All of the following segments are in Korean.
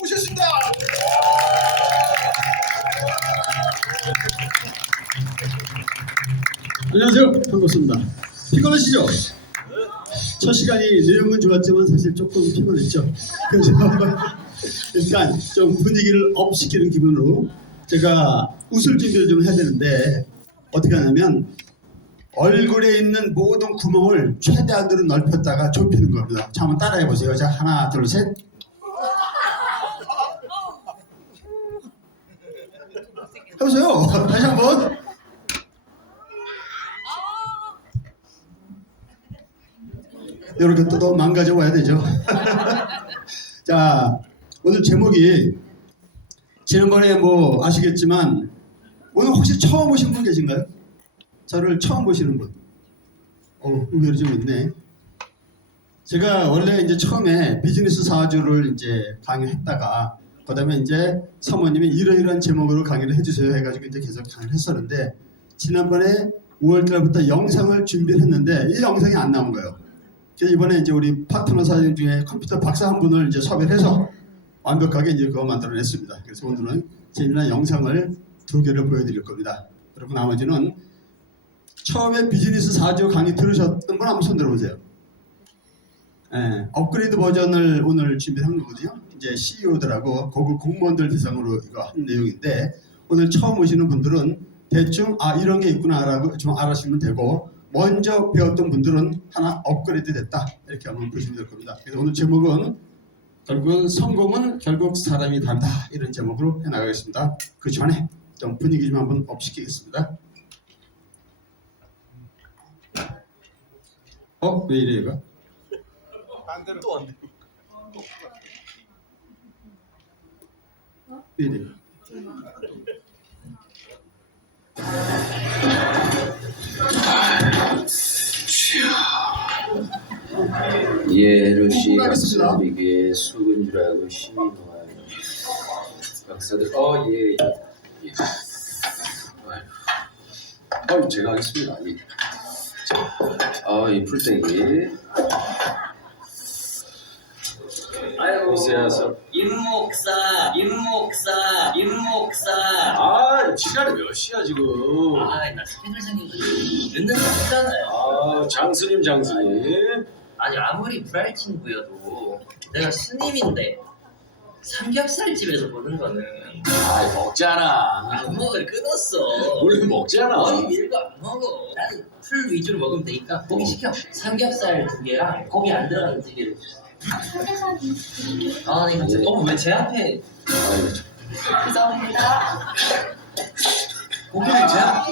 모셨습니다. 안녕하세요. 반갑습니다. 피곤하시죠? 첫 시간이 내용은 좋았지만 사실 조금 피곤했죠. 그래서 일단 좀 분위기를 업 시키는 기분으로 제가 웃을 준비를 좀 해야 되는데 어떻게 하냐면 얼굴에 있는 모든 구멍을 최대한으로 넓혔다가 좁히는 겁니다. 자, 한번 따라해 보세요. 자, 하나, 둘, 셋. 해보세요. 다시 한번. 이렇게 또 망가져 와야 되죠. 자, 오늘 제목이 지난번에 뭐 아시겠지만 오늘 혹시 처음 오신 분 계신가요? 저를 처음 보시는 분? 의외로 좀 있네. 제가 원래 이제 처음에 비즈니스 사주를 이제 강의했다가 그다음에 이제 사모님이 이러이러한 제목으로 강의를 해주세요 해가지고 이제 계속 강의를 했었는데 지난번에 5월달부터 영상을 준비를 했는데 이 영상이 안 나온 거예요. 그래서 이번에 이제 우리 파트너 사장님 중에 컴퓨터 박사 한 분을 이제 섭외를 해서 완벽하게 이제 그거 만들어냈습니다. 그래서 오늘은 재미난 영상을 2개를 보여드릴 겁니다. 그리고 나머지는 처음에 비즈니스 사주 강의 들으셨던 분 한번 손 들어보세요. 예, 업그레이드 버전을 오늘 준비한 거거든요. 이제 CEO들하고 고급 공무원들 대상으로 이거 한 내용인데 오늘 처음 오시는 분들은 대충 이런 게 있구나라고 좀 알아시면 되고 먼저 배웠던 분들은 하나 업그레이드 됐다 이렇게 한번 보시면 될 겁니다. 그래서 오늘 제목은 결국은 성공은 결국 사람이 다르다 이런 제목으로 해나가겠습니다. 그 전에 좀 분위기 좀 한번 업시키겠습니다. 왜 이래 이거? 반대로 또 안 돼. 왜 이래? 예루시 공부하겠습니다. 박사님에게 속은 줄 알고 힘이 놓아요. 박사들, 예. 제가 하겠습니다. 이 풀떼기. 아이고, 고생하셨어. 임목사. 시간이 몇 시야 지금? 나 스케줄 생긴 거 늦는 거 없잖아요. 장스님. 아니 아무리 불알 친구여도 내가 스님인데 삼겹살집에서 보는 거는 먹잖아. 안 먹을 끊었어. 원래 먹잖아. 머리 밀고 안 먹어. 나는 풀 위주로 먹으면 되니까 고기 시켜. 삼겹살 2개랑 고기 안 들어가는 2개를 주세요. 네 갑자기. 왜 제 앞에 감사합니다. 고기를 제 앞에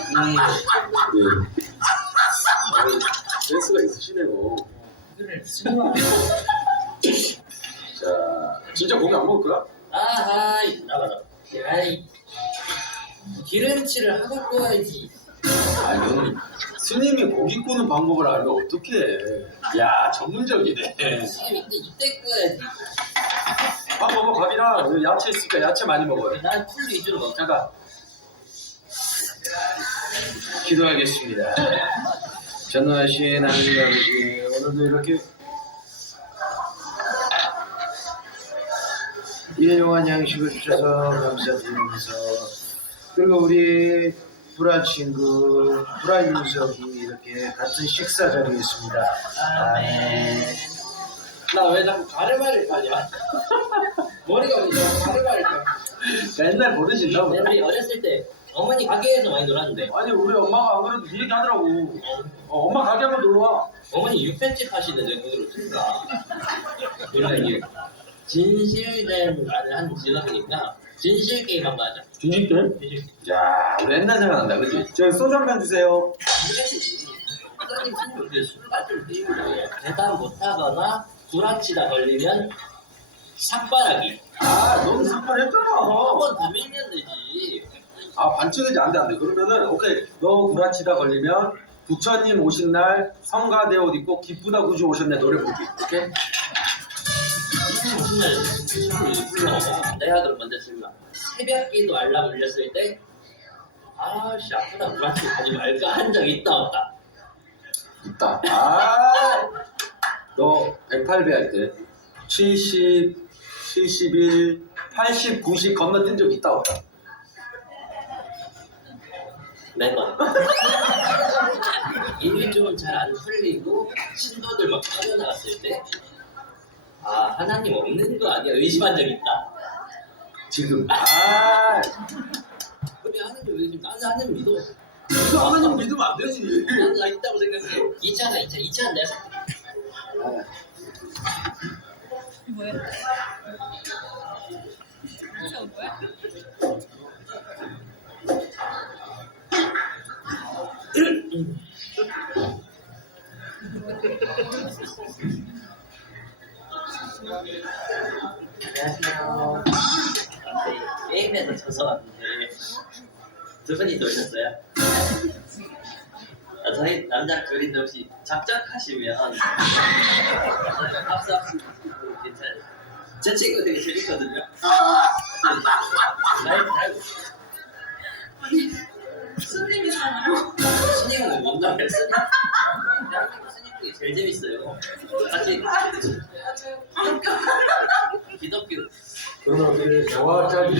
센스가 있으시네요. 고기를 스님 자, 진짜 고기 안 먹을 거야? 아하이 나가라. 아이 기름칠을 하고 구워야지. 너는 스님이 고기 구는 방법을 알면 어떡해. 야, 전문적이네. 지금 이때 구워야지. 밥 먹어, 밥이랑 야채 있으니까 야채 많이 먹어요. 난 풀 위주로 먹자. 잠깐. 기도하겠습니다. 전능하신 하나님 아버지, 오늘도 이렇게 일용한 양식을 주셔서 감사드리면서, 그리고 우리 불알 친구, 불알 윤석이 이렇게 같은 식사 자리에 있습니다. 아멘. 나 왜 자꾸 가르마를 가냐? 머리가 왜 자꾸 가르마를 가? 맨날 버릇인다고. 우리 어렸을 때 어머니 가게에서 많이 놀았는데 아니, 우리 엄마가 안 그래도 네 얘기 하더라고. 엄마 가게 한번 놀러와. 어머니 육회집 하시는데 그걸 들까? 우리가 이게 진실된 말을 하는 직업이니까 진실 게임 한번 하자. 진실게? 진실 게임. 야, 우리 옛날 생각난다, 그치? 저기 소주 한 잔 주세요. 사장님 친구들 술 마실 게임을 대답 못하거나 구라치다 걸리면 삭발하기. 너는 상관했잖아. 한번 더 밀면 되지. 반칙이지. 안 돼. 그러면은, 오케이. 너 구라치다 걸리면, 부처님 오신 날, 성가대 옷 입고, 기쁘다 구주 오셨네, 노래 부르기. 오케이? 무슨 날 술을 불러. 내가 그럼 먼저 질문. 새벽기도 알람 울렸을 때 아씨 아프다 구라치 하지 말까 한 적 있다 없다. 있다. 너 108배 할 때, 70, 71, 80, 90 건너뛴 적 있다 없다? 매번. 일이 좀 잘 안 풀리고 신도들 막 빠져나갔을 때, 아 하나님 없는 거 아니야? 의심한 적 있다. 지금. 근데 하나님 의심, 나는 하나님 믿어. 하나님 믿으면 안 되지. 나는 나 있다고 생각해. 2차는 내가 살 뭐야? 이거 뭐야? 안녕하세요. 게임에서 져서 왔는데 두 분이 노셨어요? 저희 남자 둘인데 혹시 작작하시면 합수합시다. 괜찮아요. 제 친구 되게 재밌거든요. 스님이잖아요. 스님은 못 나가요. 스님이 제일 재밌어요. 같이 기독교. 그러면 그 대화자리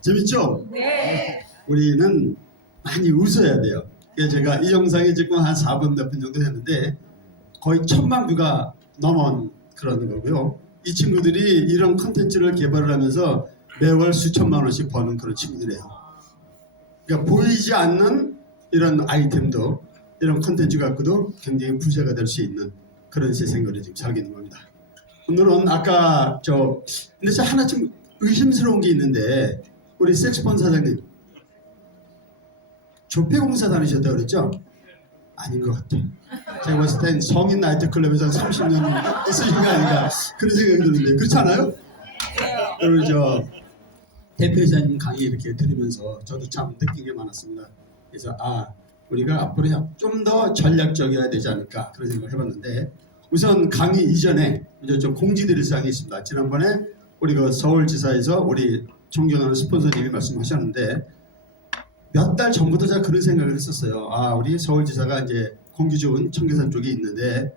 재밌죠? 네. 우리는 많이 웃어야 돼요. 그래서 제가 이 영상이 지금 한 4분 몇 분 정도 됐는데 거의 1000만 뷰가 넘은 그런 거고요. 이 친구들이 이런 콘텐츠를 개발을 하면서 매월 수천만 원씩 버는 그런 친구들이에요. 그러니까 보이지 않는 이런 아이템도 이런 콘텐츠 갖고도 굉장히 부자가 될 수 있는 그런 세상을 지금 살고 있는 겁니다. 오늘은 아까 근데 저 하나 좀 의심스러운 게 있는데 우리 색스폰 사장님 조폐공사 다니셨다고 그랬죠? 아닌 것 같아요. 제가 봤을 땐 성인 나이트클럽에서 30년 있으신 거 아닌가 그런 생각이 드는데 그렇지 않아요? 그리고 대표이사님 강의 이렇게 들으면서 저도 참 느낀 게 많았습니다. 그래서 우리가 앞으로 좀 더 전략적이어야 되지 않을까 그런 생각을 해봤는데 우선 강의 이전에 이제 좀 공지드릴 사항이 있습니다. 지난번에 우리 그 서울지사에서 우리 존경하는 스폰서님이 말씀하셨는데 몇 달 전부터 제가 그런 생각을 했었어요. 우리 서울지사가 이제 공기 좋은 청계산 쪽에 있는데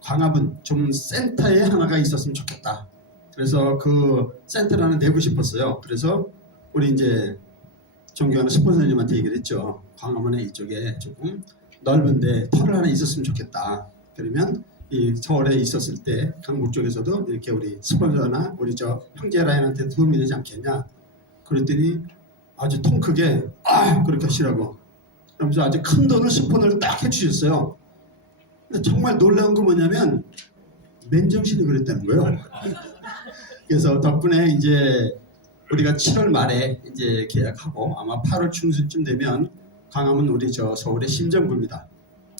광화문 좀 센터에 하나가 있었으면 좋겠다. 그래서 그 센터를 하나 내고 싶었어요. 그래서 우리 이제 존경하는 스폰서님한테 얘기를 했죠. 광화문에 이쪽에 조금 넓은데 터를 하나 있었으면 좋겠다. 그러면 이 서울에 있었을 때 강북 쪽에서도 이렇게 우리 스폰서나 우리 형제 라인한테 도움이 되지 않겠냐. 그랬더니 아주 통 크게 그렇게 하시라고. 그러면서 아주 큰 돈을 스폰을 딱 해주셨어요. 근데 정말 놀라운 건 뭐냐면 맨정신이 그랬다는 거예요. 그래서 덕분에 이제 우리가 7월 말에 이제 계약하고 아마 8월 중순쯤 되면 광화문 우리 서울의 심정부입니다.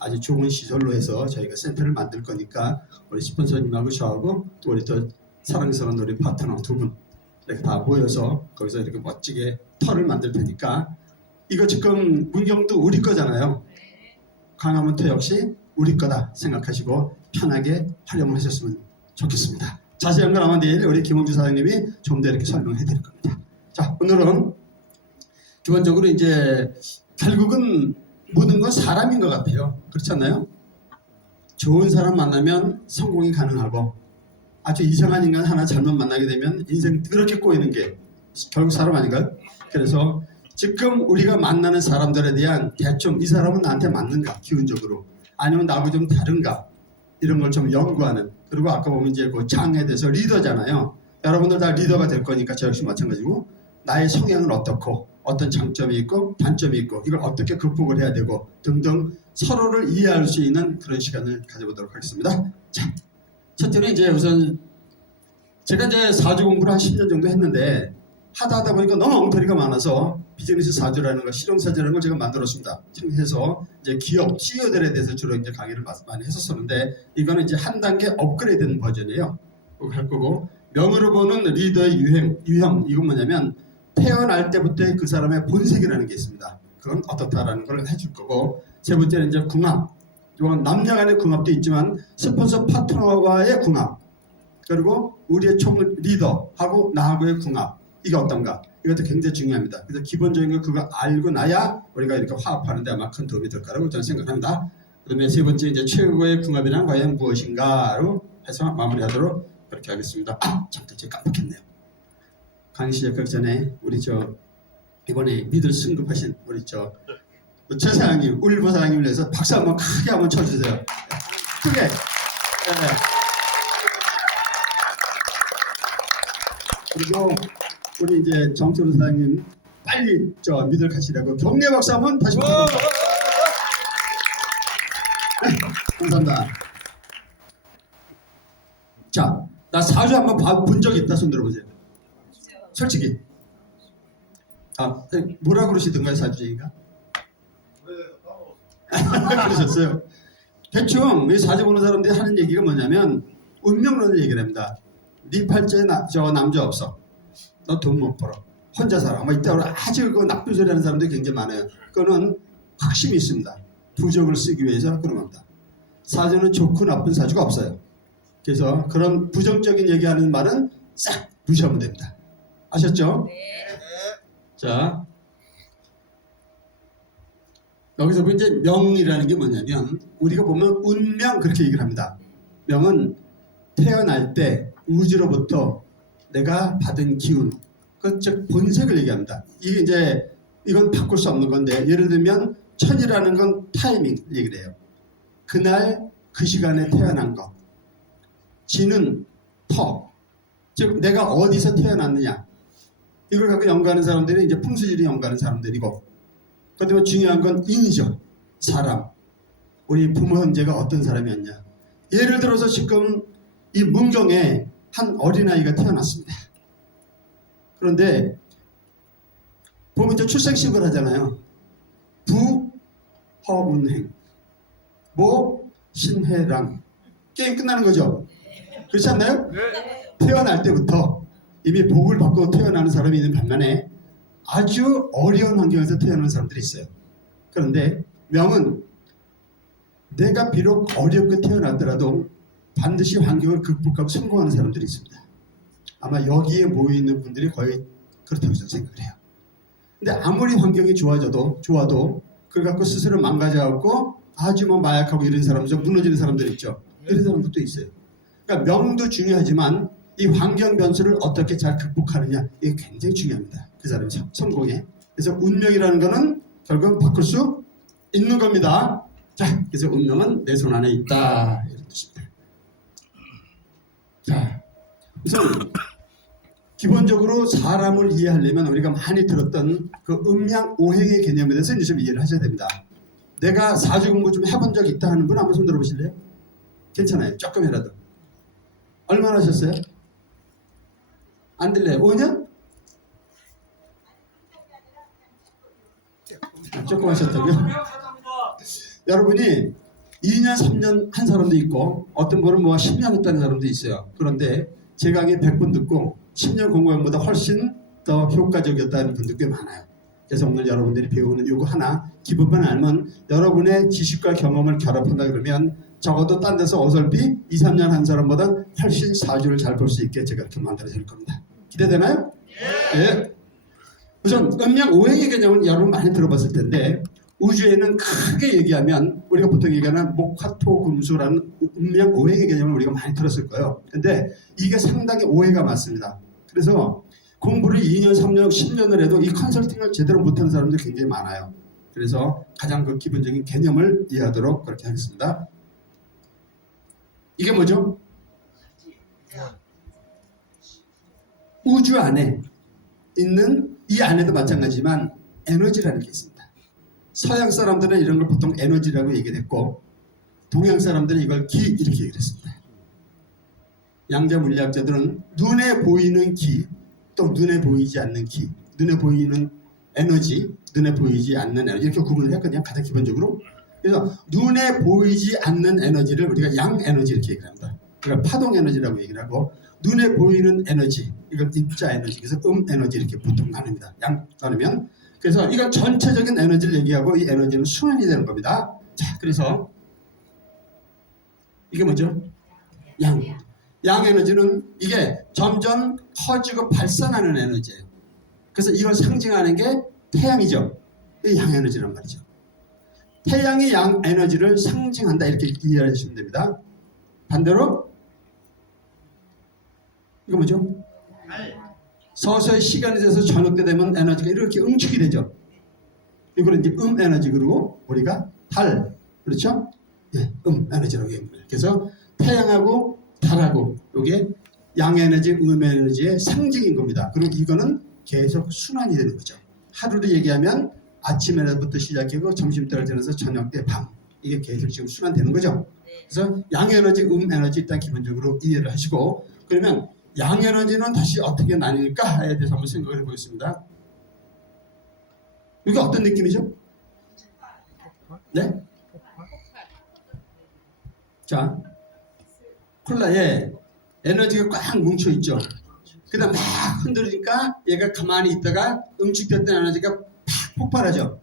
아주 좋은 시설로 해서 저희가 센터를 만들 거니까 우리 스폰서님하고 저하고 또 우리 또 사랑스러운 우리 파트너 두 분 이렇게 다 모여서 거기서 이렇게 멋지게 터를 만들 테니까 이거 지금 문경도 우리 거잖아요. 광화문 터 역시 우리 거다 생각하시고 편하게 활용을 하셨으면 좋겠습니다. 자세한 건 아마 내일 우리 김홍주 사장님이 좀 더 이렇게 설명해 드릴 겁니다. 자, 오늘은 기본적으로 이제 결국은 모든 건 사람인 것 같아요. 그렇지 않나요? 좋은 사람 만나면 성공이 가능하고 아주 이상한 인간 하나 잘못 만나게 되면 인생 그렇게 꼬이는 게 결국 사람 아닌가요? 그래서 지금 우리가 만나는 사람들에 대한 대충 이 사람은 나한테 맞는가 기운적으로 아니면 나하고 좀 다른가 이런 걸 좀 연구하는 그리고 아까 보면 이제 그 장에 대해서 리더잖아요. 여러분들 다 리더가 될 거니까 저 역시 마찬가지고 나의 성향은 어떻고 어떤 장점이 있고 단점이 있고 이걸 어떻게 극복을 해야 되고 등등 서로를 이해할 수 있는 그런 시간을 가져보도록 하겠습니다. 자, 첫째는 이제 우선 제가 이제 사주 공부를 한 10년 정도 했는데 하다 보니까 너무 엉터리가 많아서 비즈니스 사주라는 걸 실용사주라는 걸 제가 만들었습니다. 해서 이제 기업 CEO들에 대해서 주로 이제 강의를 많이 했었었는데 이거는 이제 한 단계 업그레이드된 버전이에요. 그거 할 거고 명으로 보는 리더의 유형 이건 뭐냐면 태어날 때부터의 그 사람의 본색이라는 게 있습니다. 그건 어떻다라는 걸 해줄 거고 세 번째는 이제 궁합. 이건 남녀 간의 궁합도 있지만 스폰서 파트너와의 궁합 그리고 우리의 총 리더하고 나하고의 궁합 이게 어떤가? 이것도 굉장히 중요합니다. 그래서 기본적인 거 그거 알고 나야 우리가 이렇게 화합하는데 아마 큰 도움이 될 거라고 저는 생각합니다. 그다음에 세 번째 이제 최고의 궁합이란 과연 무엇인가로 해서 마무리하도록 그렇게 하겠습니다. 잠깐 제가 깜빡했네요. 강의 시작하기 전에 우리 이번에 미들 승급하신 우리 최 사장님, 울보 사장님을 위해서 박수 한번 크게 한번 쳐주세요. 크게. 네. 그리고 우리 이제 정철우 사장님 빨리 미들 가시라고 격려 박수 한번 다시 부탁드립니다. 네, 감사합니다. 자, 나 사주 한번 본 적 있다 손 들어보세요. 솔직히. 뭐라 그러시던가요 사주쟁이가? 그러셨어요. 대충 이 사주 보는 사람들이 하는 얘기가 뭐냐면 운명론을 얘기를 합니다. 네 팔자에 저 남자 없어. 너 돈 못 벌어. 혼자 살아. 뭐 이따 아주 그 나쁜 소리 하는 사람들이 굉장히 많아요. 그거는 확신이 있습니다. 부적을 쓰기 위해서 그런 겁니다. 사주는 좋고 나쁜 사주가 없어요. 그래서 그런 부정적인 얘기하는 말은 싹 무시하면 됩니다. 아셨죠? 네. 자, 여기서 이제 명이라는 게 뭐냐면 우리가 보면 운명 그렇게 얘기를 합니다. 명은 태어날 때 우주로부터 내가 받은 기운, 즉 본색을 얘기합니다. 이게 이제 이건 바꿀 수 없는 건데 예를 들면 천이라는 건 타이밍 얘기를 해요. 그날 그 시간에 태어난 것. 지는 터, 즉 내가 어디서 태어났느냐. 이걸 갖고 연구하는 사람들이 이제 풍수지리 연구하는 사람들이고, 그다음에 중요한 건 인이죠. 사람. 우리 부모 현재가 어떤 사람이었냐. 예를 들어서 지금 이 문경에 한 어린아이가 태어났습니다. 그런데 보면 이제 출생신고를 하잖아요. 부허운행, 신해랑 게임 끝나는 거죠. 그렇지 않나요? 네. 태어날 때부터 이미 복을 받고 태어나는 사람이 있는 반면에 아주 어려운 환경에서 태어나는 사람들이 있어요. 그런데 명은 내가 비록 어렵게 태어났더라도 반드시 환경을 극복하고 성공하는 사람들이 있습니다. 아마 여기에 모여있는 분들이 거의 그렇다고 저는 생각을 해요. 근데 아무리 환경이 좋아도 그걸 갖고 스스로 망가져갖고 아주 마약하고 이런 사람들, 무너지는 사람들 있죠. 이런 사람들도 있어요. 그러니까 명도 중요하지만 이 환경 변수를 어떻게 잘 극복하느냐, 이게 굉장히 중요합니다. 그 사람의 성공에. 그래서 운명이라는 거는 결국은 바꿀 수 있는 겁니다. 자, 그래서 운명은 내 손 안에 있다, 이런 뜻입니다. 자, 우선 기본적으로 사람을 이해하려면 우리가 많이 들었던 그 음양 오행의 개념에 대해서 이제 좀 이해를 하셔야 됩니다. 내가 사주 공부 좀 해본 적 있다 하는 분 한번 손 들어보실래요? 괜찮아요. 조금이라도. 얼마나 하셨어요? 안 들려요? 5년? 조금 하셨다고요? 여러분이 2년, 3년 한 사람도 있고 어떤 분은 10년 했다는 사람도 있어요. 그런데 제 강의 100분 듣고 10년 공부한보다 훨씬 더 효과적이었다는 분들 꽤 많아요. 그래서 오늘 여러분들이 배우는 요거 하나 기본만 알면 여러분의 지식과 경험을 결합한다 그러면 적어도 딴 데서 어설피 2, 3년 한 사람보다 훨씬 사주를 잘 볼 수 있게 제가 이렇게 만들어질 겁니다. 기대되나요? 네. 우선 음양 오행의 개념은 여러분 많이 들어봤을 텐데 우주에는 크게 얘기하면 우리가 보통 얘기하는 목화토금수라는 음양 오행의 개념을 우리가 많이 들었을 거예요. 근데 이게 상당히 오해가 많습니다. 그래서 공부를 2년, 3년, 10년을 해도 이 컨설팅을 제대로 못하는 사람들이 굉장히 많아요. 그래서 가장 그 기본적인 개념을 이해하도록 그렇게 하겠습니다. 이게 뭐죠? 우주 안에 있는 이 안에도 마찬가지지만 에너지라는 게 있습니다. 서양 사람들은 이런 걸 보통 에너지라고 얘기했고 동양 사람들은 이걸 기 이렇게 얘기를 했습니다. 양자 물리학자들은 눈에 보이는 기, 또 눈에 보이지 않는 기, 눈에 보이는 에너지, 눈에 보이지 않는 에너지 이렇게 구분을 했거든요. 가장 기본적으로. 그래서 눈에 보이지 않는 에너지를 우리가 양 에너지 이렇게 얘기를 합니다. 그러니까 파동 에너지라고 얘기를 하고 눈에 보이는 에너지, 이걸 입자 에너지, 그래서 에너지 이렇게 보통 나눕니다. 양 나누면. 그래서 이건 전체적인 에너지를 얘기하고 이 에너지는 순환이 되는 겁니다. 자, 그래서 이게 뭐죠? 양 에너지는 이게 점점 커지고 발산하는 에너지예요. 그래서 이걸 상징하는 게 태양이죠. 이 양에너지란 말이죠. 태양이 양 에너지를 상징한다 이렇게 이해하시면 됩니다. 반대로 이거 뭐죠? 서서히 시간이 돼서 저녁 때 되면 에너지가 이렇게 응축이 되죠. 이거는 이제 에너지 그리고 우리가 달 그렇죠? 예, 에너지라고 얘기합니다. 그래서 태양하고 달하고 이게 양에너지, 에너지의 상징인 겁니다. 그리고 이거는 계속 순환이 되는 거죠. 하루를 얘기하면 아침에부터 시작하고 점심때를 지나서 저녁 때 밤 이게 계속 지금 순환되는 거죠. 그래서 양에너지, 에너지 일단 기본적으로 이해를 하시고 그러면 양에너지는 다시 어떻게 나뉠까에 대해서 한번 생각을 해보겠습니다. 이게 어떤 느낌이죠? 네? 자, 콜라에 에너지가 꽉 뭉쳐있죠. 그 다음 막 흔들으니까 얘가 가만히 있다가 응축됐던 에너지가 팍 폭발하죠.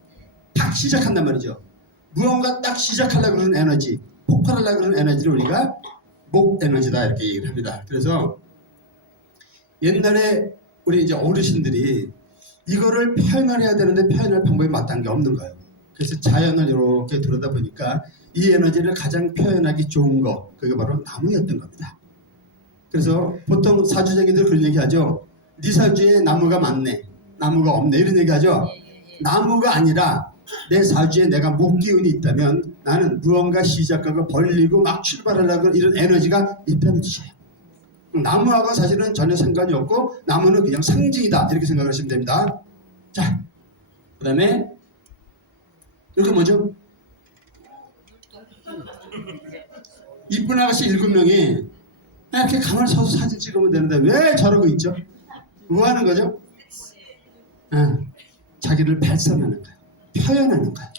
팍 시작한단 말이죠. 무언가 딱 시작하려고 그러는 에너지, 폭발하려고 그러는 에너지를 우리가 목 에너지다 이렇게 얘기를 합니다. 그래서 옛날에 우리 이제 어르신들이 이거를 표현을 해야 되는데 표현할 방법이 마땅한 게 없는 거예요. 그래서 자연을 이렇게 들여다 보니까 이 에너지를 가장 표현하기 좋은 거 그게 바로 나무였던 겁니다. 그래서 보통 사주쟁이들 그런 얘기하죠. 네 사주에 나무가 많네, 나무가 없네 이런 얘기하죠. 나무가 아니라 내 사주에 내가 목기운이 있다면 나는 무언가 시작하고 벌리고 막 출발하려고 이런 에너지가 있다는 뜻이에요. 나무하고 사실은 전혀 상관이 없고 나무는 그냥 상징이다 이렇게 생각하시면 됩니다. 자, 그 다음에 이게 뭐죠? 이쁜 아가씨 7명이 이렇게 가만히 서서 사진 찍으면 되는데 왜 저러고 있죠? 뭐 하는 거죠? 자기를 발산하는 거예요. 표현하는 거예요.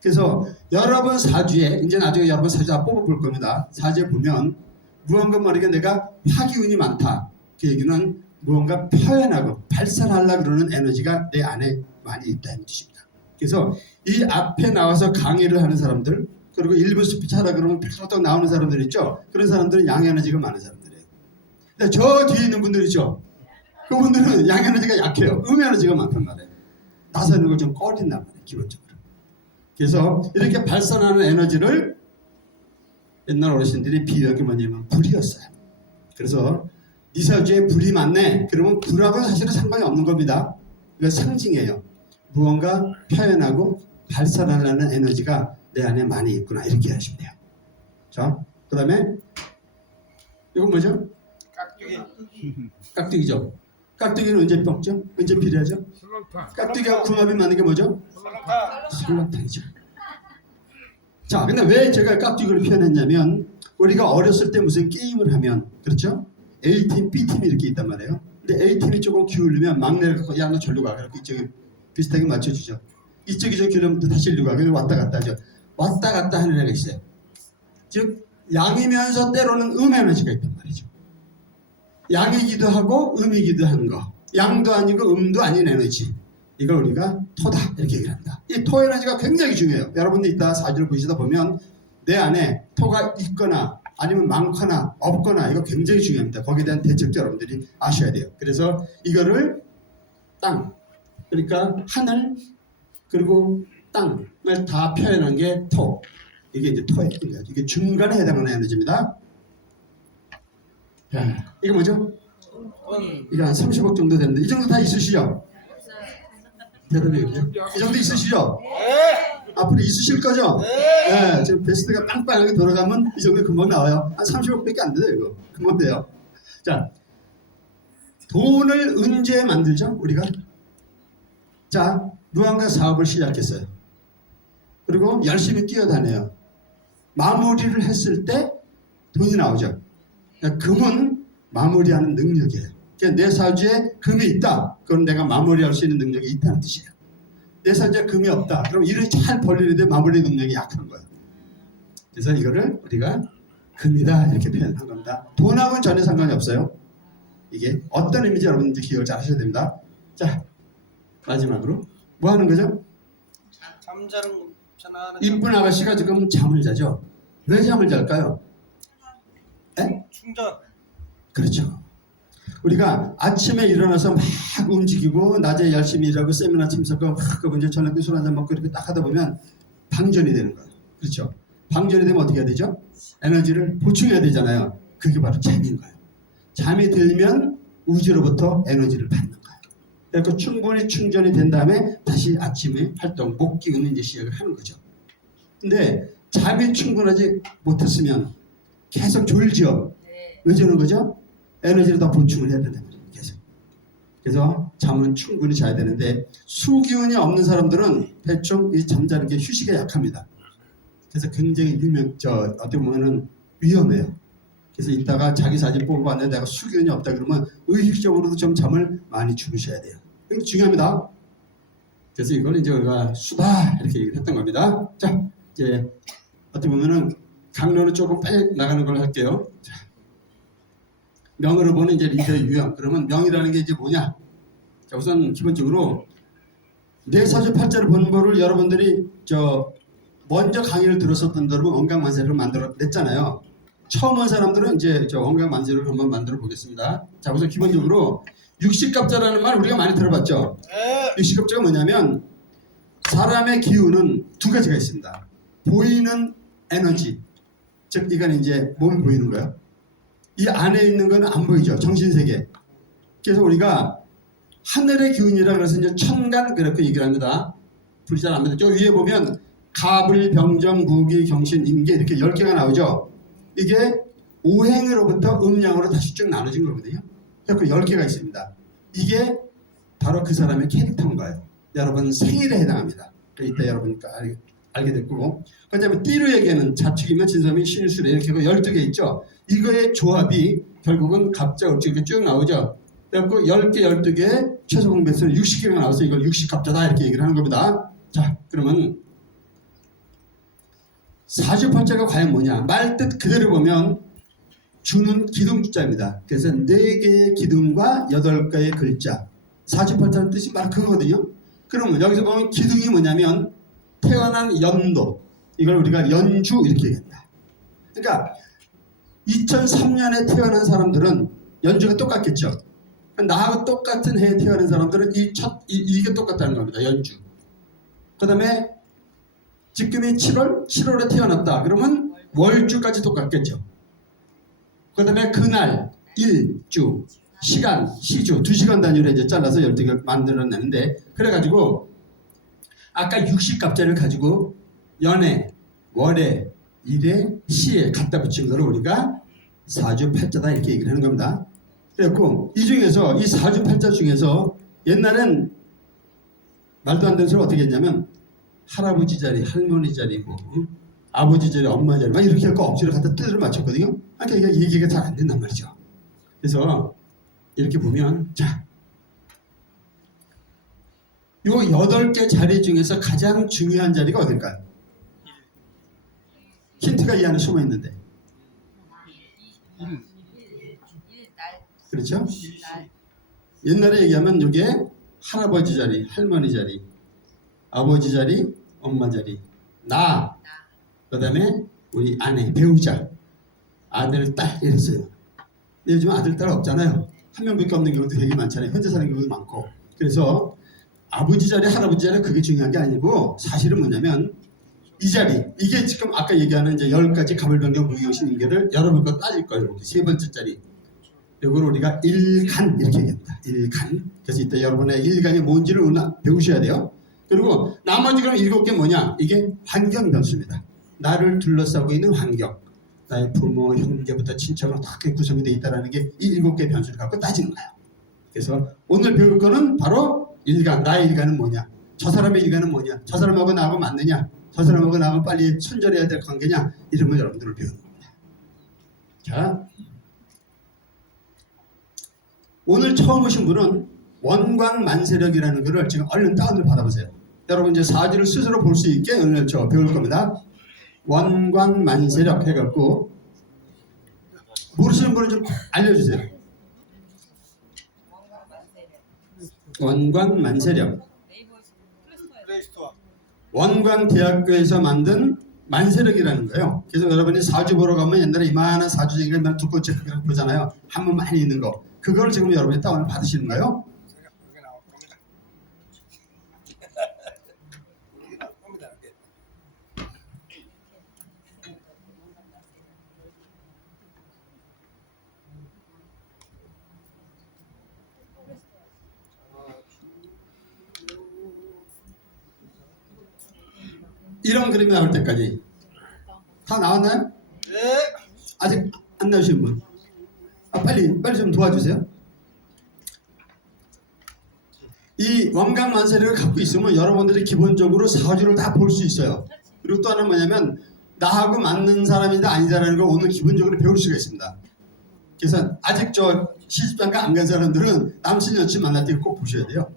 그래서 여러분 사주에 이제 나중에 여러분 사주 다 뽑아볼 겁니다. 사주에 보면 무언가 모르게 내가 화기운이 많다. 그 얘기는 무언가 표현하고 발산하려고 그러는 에너지가 내 안에 많이 있다는 뜻입니다. 그래서 이 앞에 나와서 강의를 하는 사람들 그리고 일부 스피치 하라 그러면 팍 나오는 사람들 있죠. 그런 사람들은 양에너지가 많은 사람들이에요. 근데 저 뒤에 있는 분들 있죠. 그분들은 양에너지가 약해요. 음에너지가 많단 말이에요. 나서는 걸 좀 꺼린단 말이에요. 기본적으로. 그래서 이렇게 발산하는 에너지를 옛날 어르신들이 비유한 게 뭐냐면 불이었어요. 그래서 네 사주에 불이 많네. 그러면 불하고는 사실은 상관이 없는 겁니다. 이거 상징이에요. 무언가 표현하고 발산하려는 에너지가 내 안에 많이 있구나 이렇게 하시면 돼요. 자, 그 다음에 이건 뭐죠? 깍두기. 깍두기죠. 깍두기는 언제 먹죠? 언제 필요하죠? 깍두기하고 궁합이 맞는 게 뭐죠? 설렁탕이죠. 자, 근데 왜 제가 깍두기를 표현했냐면 우리가 어렸을 때 무슨 게임을 하면 그렇죠? A팀, B팀이 이렇게 있단 말이에요. 근데 A팀이 조금 기울면 막내를 갖고 야 너 절로 가. 그렇게 이쪽에 비슷하게 맞춰주죠. 이쪽이 좀 기울면 또 다시 일로 가. 그래서 왔다 갔다 하죠. 왔다 갔다 하는 애가 있어요. 즉 양이면서 때로는 에너지가 있단 말이죠. 양이기도 하고 음이기도 하는 거. 양도 아니고 음도 아닌 에너지. 이걸 우리가 토다 이렇게 얘기를 합니다. 이 토 에너지가 굉장히 중요해요. 여러분들 이따 사주를 보시다 보면 내 안에 토가 있거나 아니면 많거나 없거나 이거 굉장히 중요합니다. 거기에 대한 대책도 여러분들이 아셔야 돼요. 그래서 이거를 땅 그러니까 하늘 그리고 땅을 다 표현한 게 토. 이게 이제 토예요. 이게 중간에 해당하는 에너지입니다. 자, 이거 뭐죠? 이거 한 30억 정도 되는데 이 정도 다 있으시죠? 대답이 그죠? 이 정도 있으시죠? 앞으로 있으실 거죠? 네. 지금 베스트가 빵빵하게 돌아가면 이 정도 금방 나와요. 한 30억밖에 안 돼요. 이거 금방 돼요. 자, 돈을 언제 만들죠? 우리가? 자, 무언가 사업을 시작했어요. 그리고 열심히 뛰어다녀요. 마무리를 했을 때 돈이 나오죠. 그러니까 금은 마무리하는 능력이에요. 그러니까 내 사주에 금이 있다. 그럼 내가 마무리할 수 있는 능력이 있다는 뜻이에요. 내 사주에 금이 없다. 그럼 일을 잘 벌리는데 마무리 능력이 약한 거예요. 그래서 이거를 우리가 금이다 이렇게 표현한 겁니다. 돈하고는 전혀 상관이 없어요. 이게 어떤 의미인지 여러분 기억을 잘 하셔야 됩니다. 자, 마지막으로 뭐 하는 거죠? 잠자는 전화하는 이쁜 아가씨가 지금 잠을 자죠. 왜 잠을 잘까요? 에? 충전. 그렇죠. 우리가 아침에 일어나서 막 움직이고 낮에 열심히 일하고 세미나 참석하고 막 이제 저녁에 술 한잔 먹고 이렇게 딱 하다 보면 방전이 되는 거예요. 그렇죠? 방전이 되면 어떻게 해야 되죠? 에너지를 보충해야 되잖아요. 그게 바로 잠인 거예요. 잠이 들면 우주로부터 에너지를 받는 거예요. 그래서 충분히 충전이 된 다음에 다시 아침에 활동, 목 기운을 이제 시작을 하는 거죠. 근데 잠이 충분하지 못했으면 계속 졸죠. 네. 왜 저는 거죠? 에너지를 더 보충을 해야 된다. 계속. 그래서 잠은 충분히 자야 되는데 수기운이 없는 사람들은 대충 이 잠자는 게 휴식에 약합니다. 그래서 굉장히 어떻게 보면은 위험해요. 그래서 이따가 자기 사진 보고 왔는데 내가 수기운이 없다 그러면 의식적으로도 좀 잠을 많이 주무셔야 돼요. 이거 중요합니다. 그래서 이걸 이제 우리가 수다 이렇게 얘기를 했던 겁니다. 자, 이제 어떻게 보면은 강론은 조금 빨리 나가는 걸로 할게요. 자, 명으로 보는 이제 리더의 유형. 그러면 명이라는 게 이제 뭐냐? 자, 우선 기본적으로 내 사주팔자를 보는 거를 여러분들이 먼저 강의를 들었었던 여러분 원강만세를 만들어 냈잖아요. 처음 한 사람들은 이제 원강만세를 한번 만들어 보겠습니다. 자, 우선 기본적으로 육식갑자라는 말 우리가 많이 들어봤죠. 네. 육식갑자가 뭐냐면 사람의 기운은 두 가지가 있습니다. 보이는 에너지, 즉 이건 이제 몸이 보이는 거예요. 이 안에 있는 거는 안 보이죠. 정신세계. 그래서 우리가 하늘의 기운이라 그래서 이제 천간 그렇게 얘기를 합니다. 불이 잘 안 믿죠. 저 위에 보면 갑을, 병정, 무기, 경신, 임계 이렇게 10개가 나오죠. 이게 오행으로부터 음양으로 다시 쭉 나눠진 거거든요. 그래서 10개가 있습니다. 이게 바로 그 사람의 캐릭터인 거예요. 여러분 생일에 해당합니다. 이따 여러분이 알게 됐고, 그 다음에 띠르에게는 자축이면 진섬이 신술에 이렇게 12개 있죠. 이거의 조합이 결국은 갑자, 을지 이렇게 쭉 나오죠. 그래갖고 10개, 12개 최소 공배수는 60개가 나와서 이걸 60갑자다 이렇게 얘기를 하는 겁니다. 자, 그러면 사주팔자가 과연 뭐냐? 말뜻 그대로 보면 주는 기둥주자입니다. 그래서 4개의 기둥과 8개의 글자. 사주팔자는 뜻이 바로 그거거든요. 그러면 여기서 보면 기둥이 뭐냐면 태어난 연도. 이걸 우리가 연주 이렇게 얘기합니다. 그러니까 2003년에 태어난 사람들은 연주가 똑같겠죠. 나하고 똑같은 해에 태어난 사람들은 이게 똑같다는 겁니다. 연주. 그 다음에 지금이 7월에 태어났다. 그러면 월주까지 똑같겠죠. 그 다음에 그날, 일주, 시간, 시주, 2시간 단위로 이제 잘라서 12개를 만들어내는데, 그래가지고 아까 60갑자를 가지고 연애, 월에, 일에, 시에 갖다 붙인 거를 우리가 사주팔자다 이렇게 얘기를 하는 겁니다. 그래갖고 이 중에서 이 사주팔자 중에서 옛날엔 말도 안 되는 소리 어떻게 했냐면 할아버지 자리, 할머니 자리고 아버지 자리, 엄마 자리 막 이렇게 해서 억지로 갖다 뜻을 맞췄거든요. 그러니까 이게 얘기가 잘 안 된단 말이죠. 그래서 이렇게 보면 자, 요 8개 자리 중에서 가장 중요한 자리가 어딜까요? 힌트가 이 안에 숨어 있는데. 그렇죠? 옛날에 얘기하면 이게 할아버지 자리, 할머니 자리, 아버지 자리, 엄마 자리, 나, 그 다음에 우리 아내, 배우자, 아들, 딸 이랬어요. 근데 요즘 아들, 딸 없잖아요. 한 명밖에 없는 경우도 되게 많잖아요. 혼자 사는 경우도 많고. 그래서 아버지 자리, 할아버지 자리 그게 중요한 게 아니고 사실은 뭐냐면 이 자리, 이게 지금 아까 얘기하는 이제 10가지 가물병경 무기경신 인계를 여러분 거 따질 거예요. 이렇게 세 번째 자리. 이걸 우리가 일간 이렇게 얘기합니다. 일간. 그래서 이때 여러분의 일간이 뭔지를 배우셔야 돼요. 그리고 나머지 그럼 7개 뭐냐? 이게 환경 변수입니다. 나를 둘러싸고 있는 환경. 나의 부모, 형제부터 친척으로 다 구성이 되어 있다는 게 이 7개의 변수를 갖고 따지는 거예요. 그래서 오늘 배울 거는 바로 일간. 나의 일간은 뭐냐? 저 사람의 일간은 뭐냐? 저 사람하고 나하고 맞느냐? 저 사람하고 나하고 빨리 손절해야 될 관계냐? 이런 걸 여러분들을 배우는 겁니다. 자, 오늘 처음 오신 분은 원광만세력이라는 거를 지금 얼른 다운을 받아보세요. 여러분 이제 사주를 스스로 볼 수 있게 오늘 배울 겁니다. 원광만세력 해갖고 모르시는 분은 좀 알려주세요. 원광만세력. 플레이스토어. 원광대학교에서 만든 만세력이라는 거예요. 그래서 여러분이 사주 보러 가면 옛날에 이만한 사주쟁이를 두꺼운 책 보잖아요. 한문 많이 있는 거. 그걸 지금 여러분이 다운을 받으시는 거예요. 여기 나와 봅니다. 봅니다. 이런 그림이 나올 때까지 다 나왔나요? 네. 아직 안 나오신 분? 빨리 좀 도와주세요. 이 원각만세력을 갖고 있으면 여러분들이 기본적으로 사주를 다 볼 수 있어요. 그리고 또 하나는 뭐냐면 나하고 맞는 사람이다 아니다라는 걸 오늘 기본적으로 배울 수가 있습니다. 그래서 아직 저 시집장가 안 간 사람들은 남친 여친 만날 때 꼭 보셔야 돼요.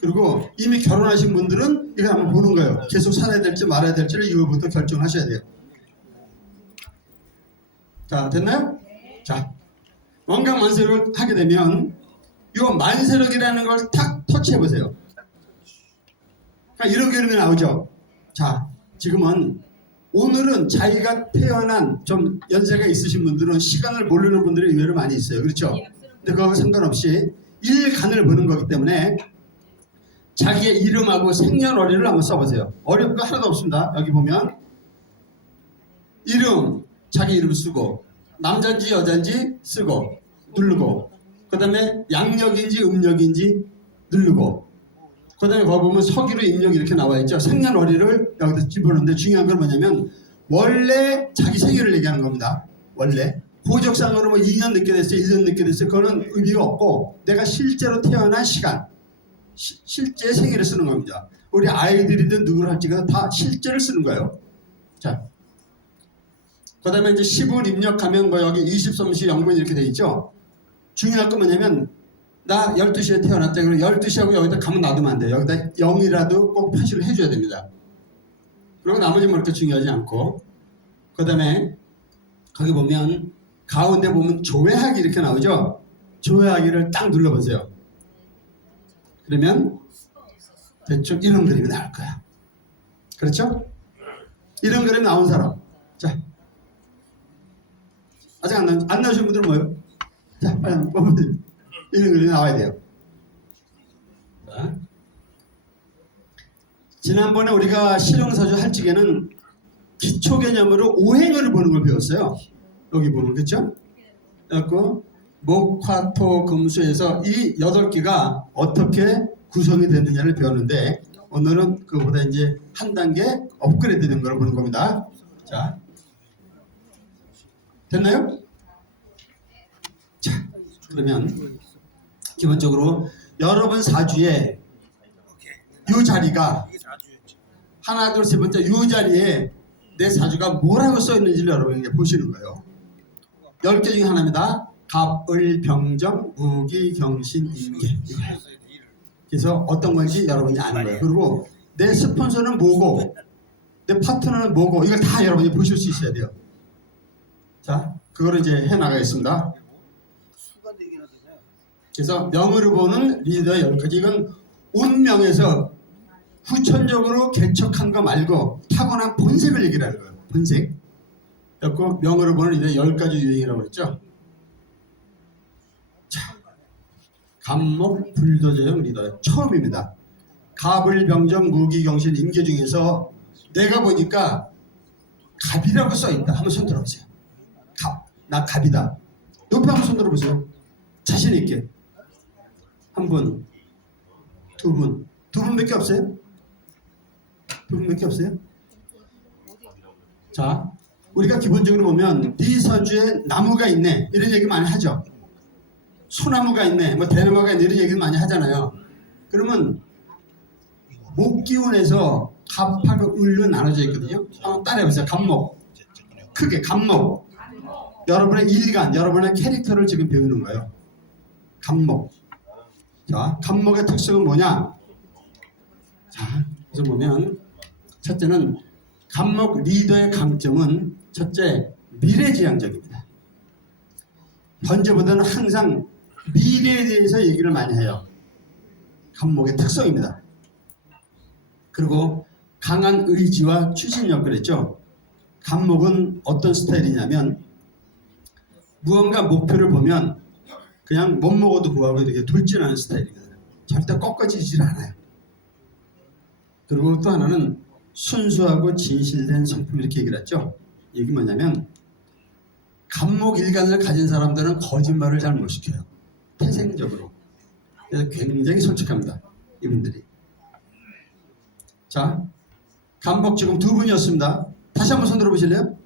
그리고 이미 결혼하신 분들은 이거 한번 보는 거예요. 계속 살아야 될지 말아야 될지를 이거부터 결정하셔야 돼요. 자, 됐나요? 자, 원각만세력을 하게 되면 이 만세력이라는 걸 탁 터치해 보세요. 그러니까 이런 그림이 나오죠. 자, 지금은 오늘은 자기가 태어난 좀 연세가 있으신 분들은 시간을 모르는 분들이 의외로 많이 있어요. 그렇죠? 근데 그거하고 상관없이 일간을 보는 거기 때문에 자기의 이름하고 생년월일을 한번 써보세요. 어려운 거 하나도 없습니다. 여기 보면 이름, 자기 이름 쓰고 남자인지 여자인지 쓰고 누르고 그 다음에 양력인지 음력인지 누르고 그 다음에 거기 보면 서기로 입력 이렇게 나와 있죠. 생년월일을 여기다 집어넣는데 중요한 건 뭐냐면 원래 자기 생일을 얘기하는 겁니다. 원래 호적상으로 뭐 2년 늦게 됐어요 1년 늦게 됐어요 그거는 의미가 없고 내가 실제로 태어난 시간 실제 생일을 쓰는 겁니다. 우리 아이들이든 누구를 할지가 다 실제를 쓰는 거예요. 자, 그 다음에 이제 10을 입력하면 뭐 여기 23시 0분 이렇게 돼 있죠. 중요한 건 뭐냐면 나 12시에 태어났다. 그럼 12시하고 여기다 가면 놔두면 안 돼요. 여기다 0이라도 꼭 표시를 해줘야 됩니다. 그리고 나머지는 그렇게 중요하지 않고 그 다음에 거기 보면 가운데 보면 조회하기 이렇게 나오죠. 조회하기를 딱 눌러보세요. 그러면 대충 이런 그림이 나올 거야. 그렇죠? 이런 그림 나온 사람. 자, 아직 안 나오신 분들은 뭐예요? 자, 빨리 한번 뽑아보세요. 이런 그림이 나와야 돼요. 자. 지난번에 우리가 실용사주 할 적에는 기초 개념으로 오행을 보는 걸 배웠어요. 여기 보면 그렇죠? 그래갖고 목화토 금수에서 이 8개가 어떻게 구성이 됐느냐를 배웠는데 오늘은 그보다 이제 한 단계 업그레이드 된 걸 보는 겁니다. 자, 됐나요? 자, 그러면 기본적으로 여러분 사주에 이 자리가 이게 4주였죠. 하나 둘 세 번째 이 자리에 내 사주가 뭐라고 써 있는지를 여러분이 이제 보시는 거예요. 10개 중에 하나입니다. 갑을 병정 무기 경신 임계. 그래서 어떤 건지 여러분이 아는 거예요. 그리고 내 스폰서는 뭐고 내 파트너는 뭐고 이걸 다 여러분이 보실 수 있어야 돼요. 자, 그거를 이제 해나가겠습니다. 그래서 명으로 보는 리더 10가지. 이건 운명에서 후천적으로 개척한 거 말고 타고난 본색을 얘기를 하는 거예요. 본색. 그래서 명으로 보는 리더 10가지 유행이라고 그랬죠. 자, 갑목 불도저형 리더 처음입니다. 갑을 병정 무기 경신 임계 중에서 내가 보니까 갑이라고 써있다. 한번 손 들어보세요. 갑, 나 갑이다. 높이 한번 손 들어보세요. 자신 있게. 한 분, 두 분, 두 분밖에 없어요? 두 분밖에 없어요? 자, 우리가 기본적으로 보면 네 사주에 나무가 있네 이런 얘기 많이 하죠. 소나무가 있네, 뭐 대나무가 있네 이런 얘기 많이 하잖아요. 그러면 목기운에서 갑하고 을로 나눠져 있거든요. 한번 따라해보세요. 갑목, 크게 갑목. 여러분의 일간, 여러분의 캐릭터를 지금 배우는 거예요. 갑목. 자, 갑목의 특성은 뭐냐? 자, 그래서 보면 첫째는 갑목 리더의 강점은 첫째 미래지향적입니다. 현재보다는 항상 미래에 대해서 얘기를 많이 해요. 갑목의 특성입니다. 그리고 강한 의지와 추진력 그랬죠. 갑목은 어떤 스타일이냐면 무언가 목표를 보면 그냥 못 먹어도 구하고 이렇게 돌진하는 스타일입니다. 절대 꺾어지질 않아요. 그리고 또 하나는 순수하고 진실된 성품 이렇게 얘기를 했죠. 이게 뭐냐면 감목일관을 가진 사람들은 거짓말을 잘 못 시켜요. 태생적으로. 그래서 굉장히 솔직합니다. 이분들이. 자, 감복 지금 2분이었습니다. 다시 한번 손 들어보실래요?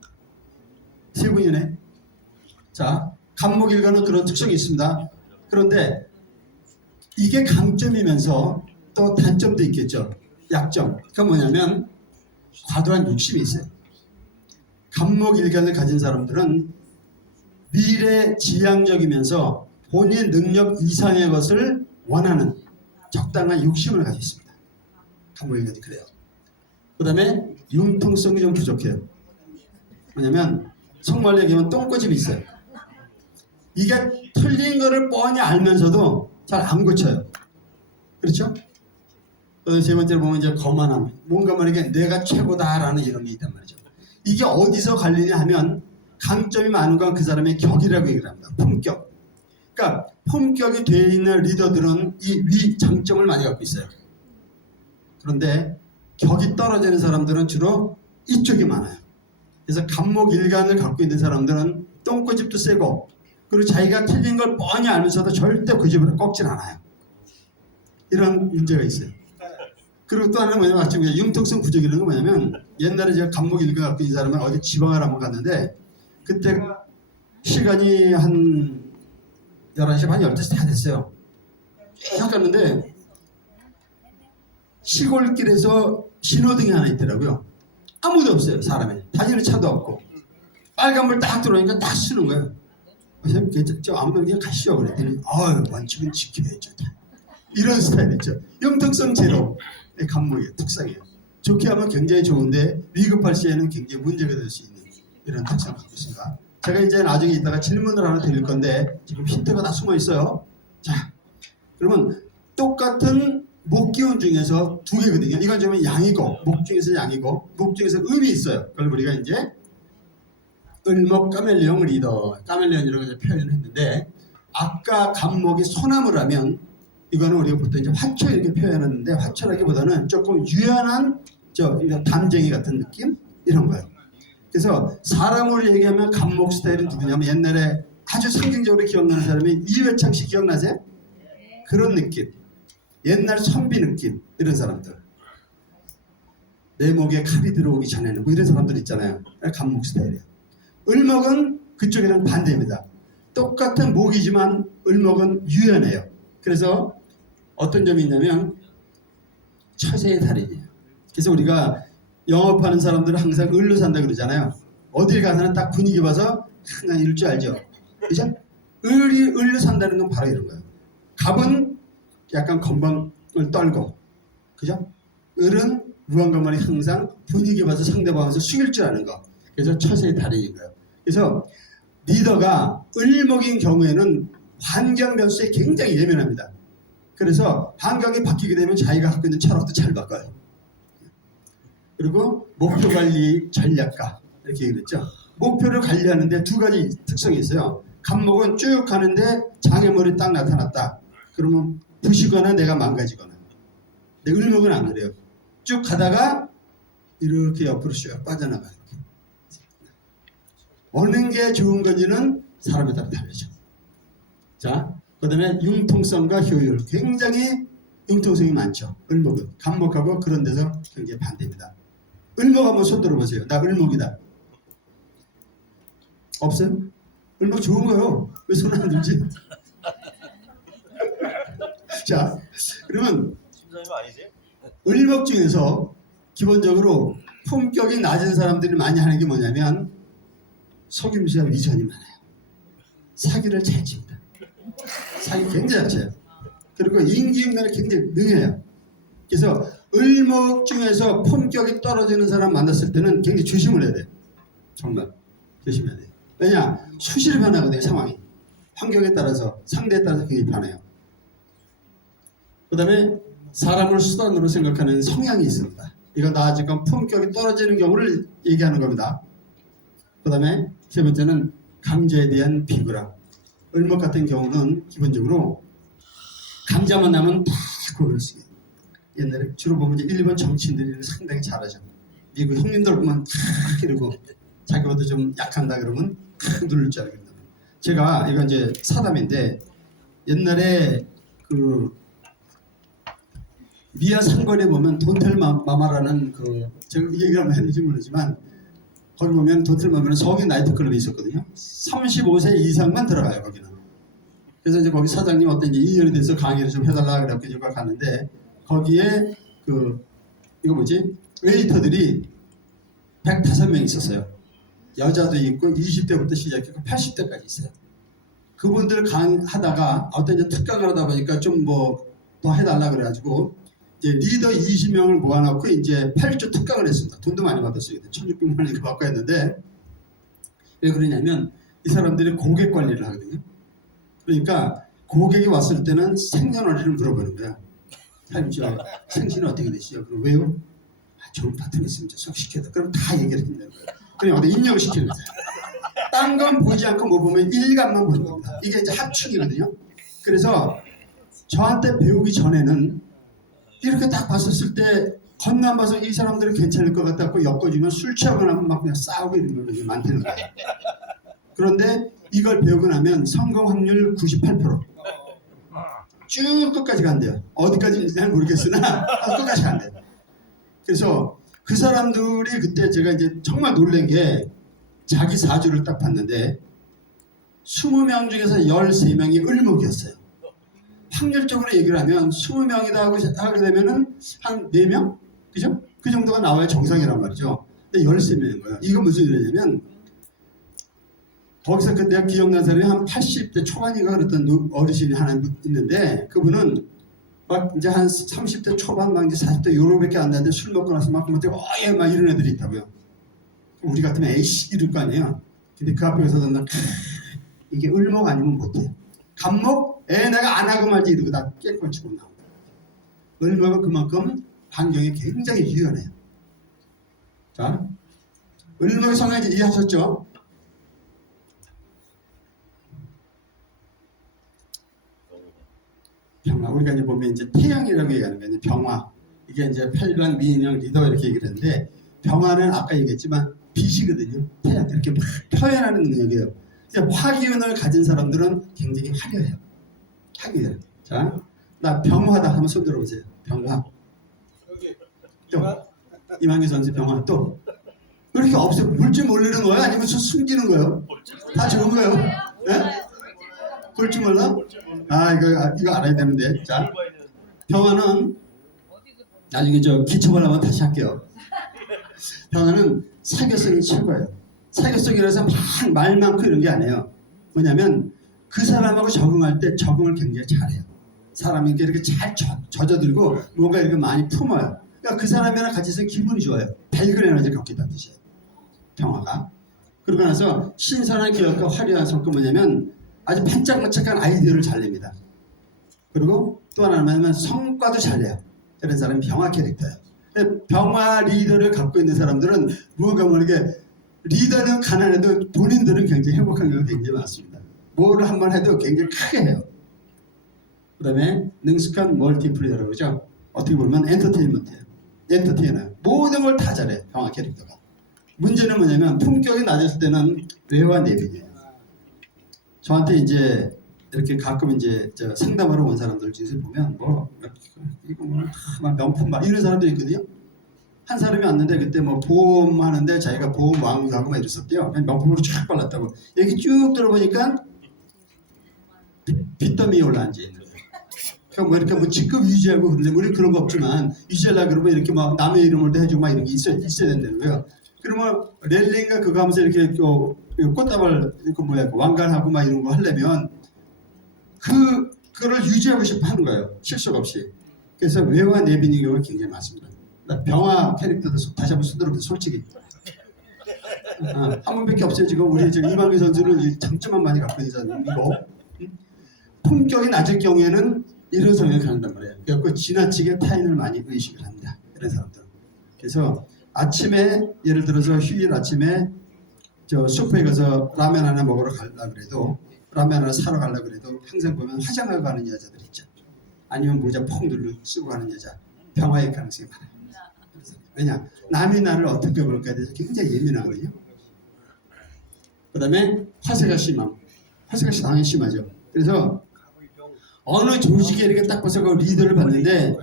3분이네. 자, 감목일관은 그런 특성이 있습니다. 그런데 이게 강점이면서 또 단점도 있겠죠. 약점. 그건 뭐냐면 과도한 욕심이 있어요. 감목일관을 가진 사람들은 미래지향적이면서 본인 능력 이상의 것을 원하는 적당한 욕심을 가지고 있습니다. 감목일관이 그래요. 그 다음에 융통성이 좀 부족해요. 뭐냐면 정말로 얘기하면 똥꼬집이 있어요. 이게 틀린 거를 뻔히 알면서도 잘 안 고쳐요. 그렇죠? 세 번째로 보면 이제 거만함. 뭔가 말이게 내가 최고다라는 이름이 있단 말이죠. 이게 어디서 갈리냐 하면 강점이 많은 건 그 사람의 격이라고 얘기를 합니다. 품격. 그러니까 품격이 되어 있는 리더들은 이 위 장점을 많이 갖고 있어요. 그런데 격이 떨어지는 사람들은 주로 이쪽이 많아요. 그래서 감목일관을 갖고 있는 사람들은 똥꼬집도 세고 그리고 자기가 틀린 걸 뻔히 알면서도 절대 그 집을 꺾진 않아요. 이런 문제가 있어요. 그리고 또 하나는 뭐냐면 지금 융통성 부족이라는 건 뭐냐면 옛날에 제가 감목일관 갖고 있는 사람은 어디 지방을 한번 갔는데 그때가 시간이 한 11시 반 12시 다 됐어요. 쭉 갔는데 시골길에서 신호등이 하나 있더라고요. 아무도 없어요. 사람이. 다니는 차도 없고 빨간불 딱 들어오니까 딱 쓰는 거예요. 선생님 저 아무도 그냥 가시죠 그랬더니 원칙은 지켜야죠. 이런 스타일이죠. 융통성 제로 감목의 특성이에요. 좋게 하면 굉장히 좋은데 위급할 시에는 굉장히 문제가 될 수 있는 이런 특성을 갖고 있습니다. 제가 이제 나중에 이따가 질문을 하나 드릴 건데 지금 힌트가 다 숨어 있어요. 자, 그러면 똑같은 목기운 중에서 2개거든요. 이건 좀 양이고 목 중에서 양이고 목 중에서 음이 있어요. 그걸 우리가 이제 을목 까멜리온 리더, 까멜리온이라고 이제 표현을 했는데 아까 감목이 소나무라면 이거는 우리가 보통 이제 화초 이렇게 표현하는데 화초라기보다는 조금 유연한 담쟁이 같은 느낌 이런 거예요. 그래서 사람으로 얘기하면 감목 스타일은 누구냐면 옛날에 아주 상징적으로 기억나는 사람이 이회창 씨 기억나세요? 그런 느낌. 옛날 선비 느낌 이런 사람들. 내 목에 칼이 들어오기 전에는 뭐 이런 사람들 있잖아요. 감목 스타일이에요. 을목은 그쪽이랑 반대입니다. 똑같은 목이지만 을목은 유연해요. 그래서 어떤 점이 있냐면 처세의 달인이에요. 그래서 우리가 영업하는 사람들은 항상 을로 산다 그러잖아요. 어딜 가서는 딱 분위기 봐서 항상 이럴 줄 알죠. 그죠? 을로 산다는 건 바로 이런 거예요. 갑은 약간 건방을 떨고, 그죠? 을은 무언가만이 항상 분위기 봐서 상대방에서 숙일 줄 아는 거. 그래서 처세의 달인인 거예요. 그래서 리더가 을목인 경우에는 환경 변수에 굉장히 예민합니다. 그래서 환경이 바뀌게 되면 자기가 갖고 있는 철학도 잘 바꿔요. 그리고 목표 관리 전략가 이렇게 얘기를 했죠. 목표를 관리하는데 2가지 특성이 있어요. 감목은 쭉 가는데 장애물이 딱 나타났다. 그러면 부시거나 내가 망가지거나. 근데 을목은 안 그래요. 쭉 가다가 이렇게 옆으로 쭉 빠져나가요. 어느 게 좋은 건지는 사람에 따라 다르죠. 자, 그 다음에 융통성과 효율. 굉장히 융통성이 많죠. 을목은. 감목하고 그런 데서 굉장히 반대입니다. 을목 한번 손 들어보세요. 나 을목이다. 없어요? 을목 좋은 거요. 왜 손 안 들지? 자, 그러면 을목 중에서 기본적으로 품격이 낮은 사람들이 많이 하는 게 뭐냐면 속임수와 위선이 많아요. 사기를 잘 칩니다. 사기 굉장히 잘 쳐요. 그리고 인기응변에 굉장히 능해요. 그래서 을목 중에서 품격이 떨어지는 사람 만났을 때는 굉장히 조심을 해야 돼요. 정말 조심해야 돼요. 왜냐? 수시로 변하거든요. 상황이. 환경에 따라서 상대에 따라서 굉장히 변해요. 그 다음에 사람을 수단으로 생각하는 성향이 있습니다. 이건 나 지금 품격이 떨어지는 경우를 얘기하는 겁니다. 그 다음에 세 번째는 강자에 대한 비굴함. 을목 같은 경우는 기본적으로 감자만 나면 다 그걸 쓰게. 옛날에 주로 보면 이제 일본 정치인들이 상당히 잘하죠. 미국 형님들 보면 탁 이러고 자기보다 좀 약한다 그러면 탁 누를 줄 알겠다. 제가 이건 이제 사담인데 옛날에 그 미아 상거리에 보면 돈텔 마마라는 그 제가 이 얘기를 한번 했는지 모르지만 거기 보면 돈텔 마마는 성인 나이트클럽이 있었거든요. 35세 이상만 들어가요 거기는. 그래서 이제 거기 사장님 어떤 이제 인연이 돼서 강의를 좀 해달라 그래갖고 제가 갔는데 거기에 그 이거 뭐지 웨이터들이 105명 있었어요. 여자도 있고 20대부터 시작해서 80대까지 있어요. 그분들 강의하다가 어떤 이제 특강을 하다 보니까 좀 뭐 더 해달라 그래가지고 이제 리더 20명을 모아놓고 이제 8주 특강을 했습니다. 돈도 많이 받았어요. 1,600만 원 이렇게 받고 했는데 왜 그러냐면 이 사람들이 고객 관리를 하거든요. 그러니까 고객이 왔을 때는 생년월일을 물어보는 거야. 사장님 저 생신은 어떻게 되시죠? 그럼 왜요? 아, 좋은 파트너 있으면 소개시켜줘. 그럼 다 얘기를 해준다는 거예요. 그럼 어디 입력을 시키는 거예요. 딴 건 보지 않고 뭐 보면 일감만 보는 겁니다. 이게 이제 합충이거든요. 그래서 저한테 배우기 전에는 이렇게 딱 봤었을 때 겉만 봐서 이 사람들은 괜찮을 것 같다고 엮어주면 술 취하고 나면 막 그냥 싸우고 이런 게 많다는 거예요. 그런데 이걸 배우고 나면 성공 확률 98%. 쭉 끝까지 간대요. 어디까지인지 잘 모르겠으나 끝까지 간대요. 그래서 그 사람들이 그때 제가 이제 정말 놀란 게 자기 사주를 딱 봤는데 20명 중에서 13명이 을목이었어요. 확률적으로 얘기를 하면 20명이다 하게 되면은 한 4명? 그죠? 그 정도가 나와야 정상이란 말이죠. 근데 13명인 거예요. 이거 무슨 일이냐면 거기서 그 내가 기억나는 사람이 한 80대 초반인가 그랬던 어르신이 하나 있는데 그분은 막 이제 한 30대 초반 막 이제 40대 요로밖에 안 나는데 술 먹고 나서 막 어예 막 이런 애들이 있다고요. 우리 같으면 에이씨 이럴 거 아니에요. 근데 그 앞에 서서 나 이게 을목 아니면 못해. 갑목 내가 안 하고 말지 이러고 다 깨끗치고 나온다. 을목은 그만큼 환경이 굉장히 유연해요. 자, 을목의 성향 이제 이해하셨죠? 병화 우리가 이제 보면 이제 태양이라고 얘기하는 거예요. 병화 이게 이제 팔랑 미인형 리더 이렇게 얘기를 했는데 병화는 아까 얘기했지만 빛이거든요. 태양 이렇게 막 표현하는 능력이에요. 화기운을 가진 사람들은 굉장히 화려해요. 화기운. 자, 나 병화다 한번 손 들어보세요. 병화. 또 이만기 선수 병화 또 왜 이렇게 없어? 볼 줄 모르는 거야? 아니면 숨기는 거예요? 다 좋은 거예요? 네? 볼 줄 몰라? 아 이거 알아야 되는데. 자, 병화는 나중에 저 기초발라면 다시 할게요. 병화는 사교성이 최고예요. 사교성이라서 막 말 많고 이런 게 아니에요. 뭐냐면 그 사람하고 적응할 때 적응을 굉장히 잘해요. 사람이 이렇게 잘 젖어들고 뭔가 이렇게 많이 품어요. 그러니까 그 사람이랑 같이 있으면 기분이 좋아요. 밝은 에너지 갖고 있다는 뜻이에요. 병화가. 그러고 나서 신선한 기억과 화려한 성격 뭐냐면 아주 반짝반짝한 아이디어를 잘 냅니다. 그리고 또 하나는 성과도 잘 내요. 이런 사람이 병화 캐릭터예요. 병화 리더를 갖고 있는 사람들은 무언가 모르게 리더는 가난해도 본인들은 굉장히 행복한 경우가 굉장히 많습니다. 뭐를 한번 해도 굉장히 크게 해요. 그 다음에 능숙한 멀티플레이어라고 그러죠. 어떻게 보면 엔터테인먼트예요. 엔터테이너예요. 모든 걸 다 잘해요. 병화 캐릭터가. 문제는 뭐냐면 품격이 낮았을 때는 외화 내빈이에요. 저한테 이제 이렇게 가끔 이제 저 상담하러 온 사람들 중에서 보면 뭐 이거 막 명품 막 이런 사람들이 있거든요. 한 사람이 왔는데 그때 뭐 보험 하는데 자기가 보험 왕하고 막 이랬었대요. 그냥 명품으로 쫙 발랐다고. 여기 쭉 들어보니까 빚더미에 올라앉아 있는 거예요. 그러니까 뭐 이렇게 뭐 직급 유지하고 그러는데 우리 그런 거 없지만 유지하려고 그러면 이렇게 막 남의 이름을 해주고 막 이런 게 있어야 된다는 거예요. 그러면 랠리인가 그거 하면서 이렇게 꽃다발 이렇게 뭐야 왕관하고 막 이런 거 하려면 그거를 유지하고 싶어 하는 거예요. 실속 없이. 그래서 외화 내빈인 경우가 굉장히 많습니다. 병화 캐릭터도 다시 한번 손들어보세요. 솔직히. 한 번밖에 없어요. 지금 우리 지금 이만기 선수는 장점만 많이 갖고 있는 이거. 품격이 낮을 경우에는 이런 성향을 갖는단 말이에요. 그래서 지나치게 타인을 많이 의식을 합니다. 이런 사람들. 그래서 아침에 예를 들어서 휴일 아침에 저 슈퍼에 가서 라면 하나 먹으러 가려고 그래도 라면 하나 사러 가려고 그래도 항상 보면 화장하고 가는 여자들 있죠. 아니면 모자 펑 눌러 쓰고 가는 여자. 병화의 가능성이 많아요. 왜냐? 남이 나를 어떻게 볼까에 대해서 굉장히 예민하거든요. 그 다음에 화세가 심함. 화세가 당연히 심하죠. 그래서 어느 조직에 이렇게 딱 봐서 그 리더를 봤는데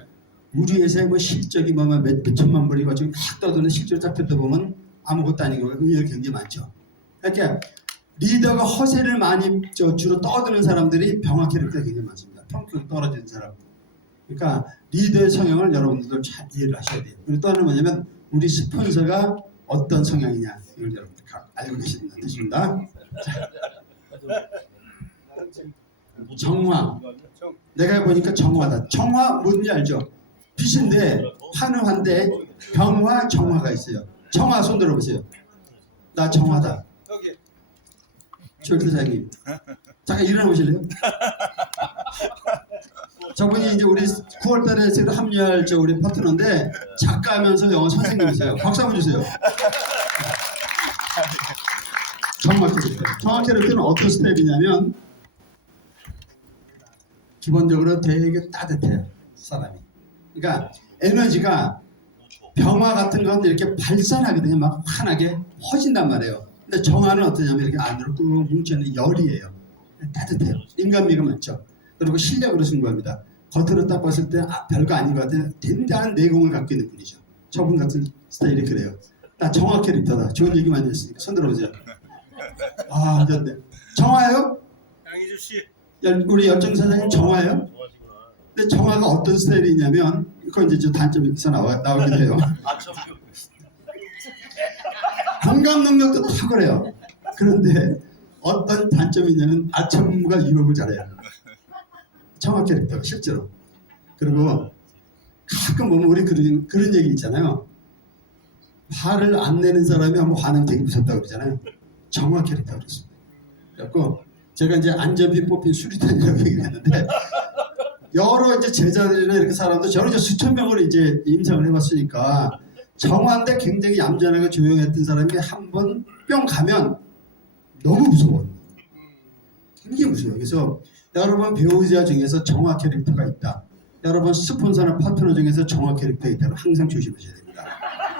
우리 회사의 뭐 실적이 몇 천만 불이고 지금 막 떠드는 실적을 딱 듣다 보면 아무것도 아닌 거가 의외로 굉장히 많죠. 그러니까 리더가 허세를 많이 주로 떠드는 사람들이 병화 캐릭터가 굉장히 많습니다. 평균 떨어지는 사람. 그러니까 리더의 성향을 여러분들도 잘 이해를 하셔야 돼요. 그리고 또 하나는 뭐냐면 우리 스폰서가 어떤 성향이냐 이걸 여러분들 알고 계시는 뜻입니다. 정화. 내가 보니까 정화다. 정화 뭔지 알죠? 빛인데 환우한데 병화 정화가 있어요. 정화 손 들어보세요. 나 정화다. 여기 조교사님 잠깐 일어나 보실래요? 저분이 이제 우리 9월달에 새로 합류할 우리 파트너인데 작가면서 영어 선생님이세요. 박수 한번 주세요. 정화 캐릭터. 정화 캐릭터는 어떤 스타일이냐면 기본적으로 되게 따뜻해요. 사람이. 그러니까 에너지가 병화 같은 건 이렇게 발산하거든요. 막 환하게 퍼진단 말이에요. 근데 정화는 어떠냐면 이렇게 안으로 꾹 뭉쳐있는 열이에요. 따뜻해요. 인간미가 많죠. 그리고 실력으로 승부합니다. 겉으로 딱 봤을 때 별거 아닌 것 같아요. 굉장한 내공을 갖고 있는 분이죠. 저분 같은 스타일이 그래요. 나 정화 캐릭터다. 좋은 얘기 많이 했으니까 손 들어보세요. 아, 네. 정화요? 양희주 씨. 우리 열정 사장님 정화요? 근데 정화가 어떤 스타일이냐면 그건 이제 저 단점에서 나오기도 해요. 공감 능력도 탁월해요. 그런데 어떤 단점이 있냐면 아첨무가 유혹을 잘해요. 정화 캐릭터가 실제로. 그리고 가끔 보면 우리 그런 얘기 있잖아요. 화를 안 내는 사람이 한번 화내면 되게 무섭다고 그러잖아요. 정화 캐릭터가 그렇습니다. 그래갖고 제가 이제 안전비 뽑힌 수리탄이라고 얘기를 했는데 여러 이제 제자들이나 이렇게 사람도 저는 이제 수천 명을 이제 임상을 해봤으니까 정화인데 굉장히 얌전하고 조용했던 사람이 한 번 뿅 가면 너무 무서워요. 굉장히 무서워요. 그래서 여러분 배우자 중에서 정화 캐릭터가 있다. 여러분 스폰서나 파트너 중에서 정화 캐릭터가 있다면 항상 조심하셔야 됩니다.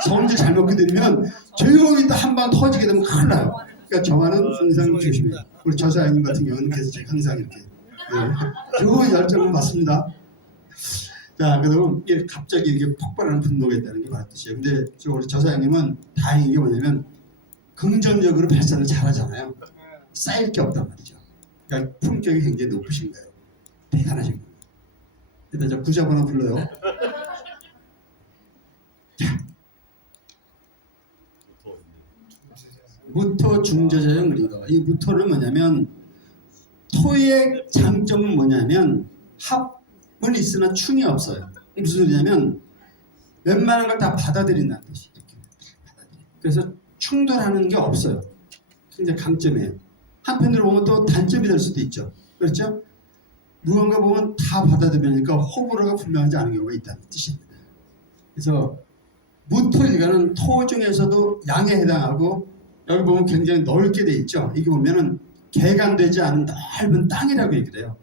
성질 잘못 건드리면 조용히 있다 한 번 터지게 되면 큰일 나요. 그러니까 정화는 항상 조심해요. 우리 저사님 같은 경우는 그래서 제가 항상 이렇게 좋은 열정을 받습니다. 자, 그러면 갑자기 이게 폭발하는 분노가 있다는 게 맞는 뜻이에요. 근데 우리 저사님은 다행인 게 뭐냐면 긍정적으로 발산을 잘하잖아요. 쌓일 게 없단 말이죠. 그러니까 품격이 굉장히 높으신 거예요. 대단하신 거예요. 일단 저 구자번 하나 불러요. 자. 무토 중저자형 리더. 이 무토는 뭐냐면 토의 장점은 뭐냐면 합은 있으나 충이 없어요. 무슨 소리냐면 웬만한 걸 다 받아들인다는 뜻이 이렇게 받아들여요. 그래서 충돌하는 게 없어요. 굉장히 강점이에요. 한편으로 보면 또 단점이 될 수도 있죠. 그렇죠? 무언가 보면 다 받아들이니까 호불호가 분명하지 않은 경우가 있다는 뜻입니다. 그래서 무토일간은 토 중에서도 양에 해당하고 여기 보면 굉장히 넓게 돼 있죠. 이게 보면은 개간되지 않은 넓은 땅이라고 얘기를 해요.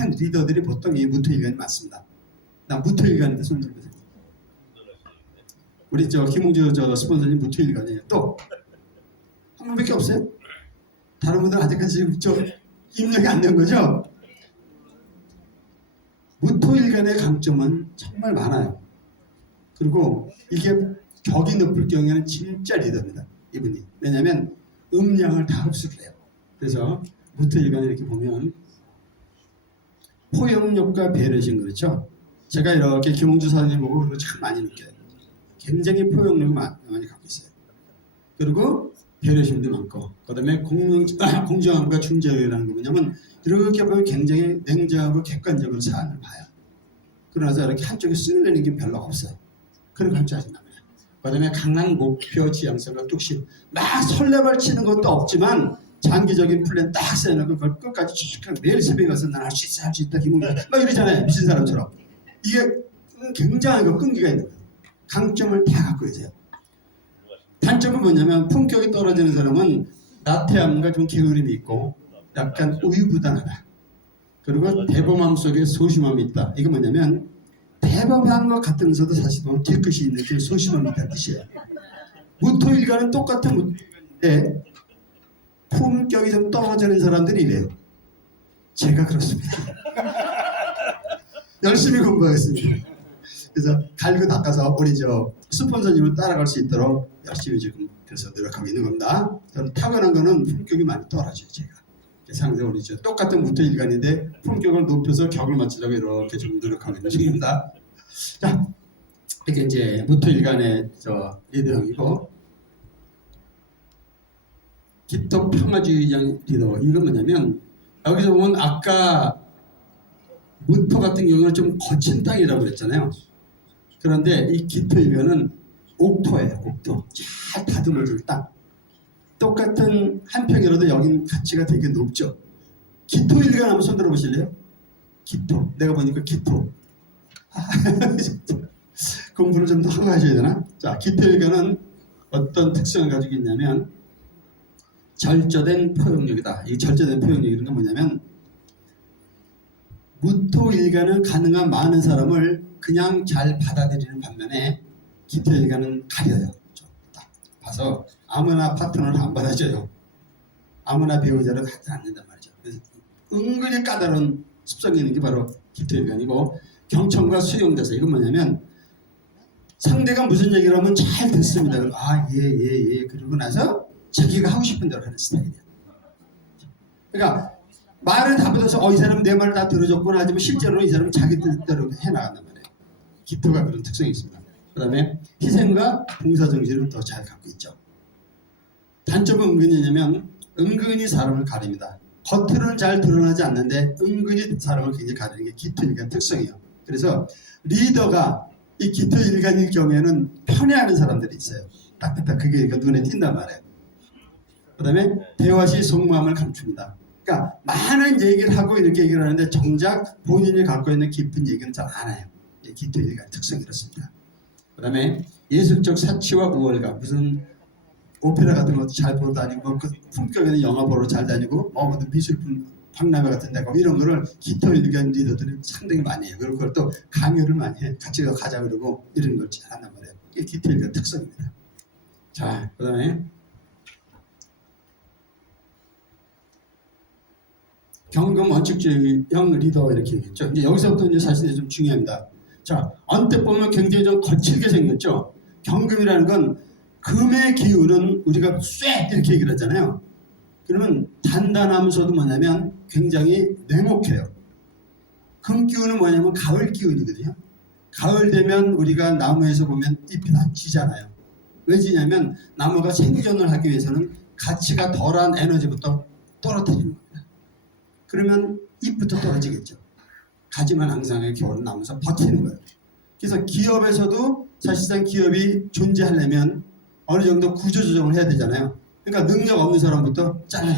큰 리더들이 보통 이 무토일간이 많습니다. 나 무토일간인데 손 들어보세요. 우리 저 김홍주 스폰서님 무토일간이에요. 또 한 분밖에 없어요? 다른 분들 아직까지 좀 입력이 안 된 거죠? 무토일간의 강점은 정말 많아요. 그리고 이게 격이 높을 경우에는 진짜 리더입니다. 이분이. 왜냐하면 음량을 다 흡수를 해요. 그래서 무토일간을 이렇게 보면 포용력과 배려심 그렇죠? 제가 이렇게 김홍주 사장님 보고 그런 거 참 많이 느껴요. 굉장히 포용력을 많이 갖고 있어요. 그리고 배려심도 많고 그 다음에 공정함과 중재라는 거 뭐냐면 이렇게 보면 굉장히 냉정하고 객관적으로 사안을 봐요. 그러나서 이렇게 한쪽에 쓸려내는 게 별로 없어요. 그런 거 짜증납니다. 그 다음에 강한 목표 지향성과 뚝심 막 설레발 치는 것도 없지만 장기적인 플랜 딱 세워놓고 그걸 끝까지 쭉 매일 새벽에 가서 난 할 수 있어 할 수 있다 기분이 막 이러잖아요. 미친 사람처럼. 이게 굉장한 거 끈기가 있는 거예요. 강점을 다 갖고 계세요. 단점은 뭐냐면 품격이 떨어지는 사람은 나태함과 좀 게으름이 있고 약간 우유부단하다. 그리고 대범함 속에 소심함이 있다. 이거 뭐냐면 대범한 것 같으면서도 사실 보면 뒤끝이 있는 그 소심함이 있다는 뜻이에요. 무토일간은 똑같은 무토일간인데 품격이 좀 떨어지는 사람들이 이래요. 제가 그렇습니다. 열심히 공부하겠습니다. 그래서 갈고 닦아서 우리 저 스폰서님을 따라갈 수 있도록 열심히 지금 그래서 노력하고 있는 겁니다. 저는 타고난 거는 품격이 많이 떨어져요. 제가 상대 우리 저 똑같은 무토일간인데 품격을 높여서 격을 맞추려고 이렇게 좀 노력하고 있는 중입니다. 자, 이게 이제 무토일간의 저 리더형이고 기토 평화주의적 리더. 이건 뭐냐면 여기서 보면 아까 무토 같은 경우는 좀 거친 땅이라고 그랬잖아요. 그런데 이 기토일간은 옥토예요. 옥토. 잘 다듬어질 땅. 똑같은 한 평이라도 여긴 가치가 되게 높죠. 기토일간 한번 손 들어보실래요? 기토. 내가 보니까 기토. 공부를 좀 더 하고 하셔야 되나? 자, 기토일간은 어떤 특성을 가지고 있냐면 절저된 포용력이다. 이 절저된 포용력이라는 건 뭐냐면 무토일간은 가능한 많은 사람을 그냥 잘 받아들이는 반면에 기토일간은 가려요. 딱 봐서 아무나 파트너를 안 받아줘요. 아무나 배우자를 하지 않는단 말이죠. 그래서 은근히 까다로운 습성이 있는 게 바로 기토일간이고 경청과 수용대사. 이건 뭐냐면 상대가 무슨 얘기를 하면 잘 듣습니다. 예. 그러고 나서 자기가 하고 싶은 대로 하는 스타일이에요. 그러니까 말을 다 받아서 이 사람 내 말을 다 들어줬구나 하지만 실제로는 이 사람은 자기 뜻대로 해나간단 말이에요. 기토가 그런 특성이 있습니다. 그 다음에 희생과 봉사정신을 더 잘 갖고 있죠. 단점은 은근히냐면 은근히 사람을 가립니다. 겉으로는 잘 드러나지 않는데 은근히 사람을 굉장히 가리는 게 기토일간 특성이에요. 그래서 리더가 이 기토일간일 경우에는 편애하는 사람들이 있어요. 딱딱딱 그게 눈에 띈단 말이에요. 그 다음에 대화 시 속마음을 감춥니다. 그러니까 많은 얘기를 하고 이렇게 얘기를 하는데 정작 본인이 갖고 있는 깊은 얘기는 잘 안 해요. 기토일간 특성이 이렇습니다. 그 다음에 예술적 사치와 우월감. 무슨 오페라 같은 것도 잘 보러 다니고 그 품격 있는 영화 보러 잘 다니고 무슨 미술품 박람회 같은 데 가고 이런 거를 기토일간 리더들이 상당히 많이 해요. 그리고 그걸 또 강요를 많이 해. 같이 가자 그러고 이런 걸 잘한단 말이에요. 이게 기토일간 특성입니다. 자, 그 다음에 경금 원칙주의형 리더 이렇게 얘기했죠. 이제 여기서부터 이제 사실 좀 중요합니다. 자, 언뜻 보면 굉장히 좀 거칠게 생겼죠. 경금이라는 건 금의 기운은 우리가 쇠 이렇게 얘기를 하잖아요. 그러면 단단하면서도 뭐냐면 굉장히 냉혹해요. 금 기운은 뭐냐면 가을 기운이거든요. 가을 되면 우리가 나무에서 보면 잎이 다 지잖아요. 왜 지냐면 나무가 생존을 하기 위해서는 가치가 덜한 에너지부터 떨어뜨리는 겁니다. 그러면 잎부터 떨어지겠죠. 가지만 항상 이렇게 올라오면서 버티는 거예요. 그래서 기업에서도 사실상 기업이 존재하려면 어느 정도 구조조정을 해야 되잖아요. 그러니까 능력 없는 사람부터 잘라요.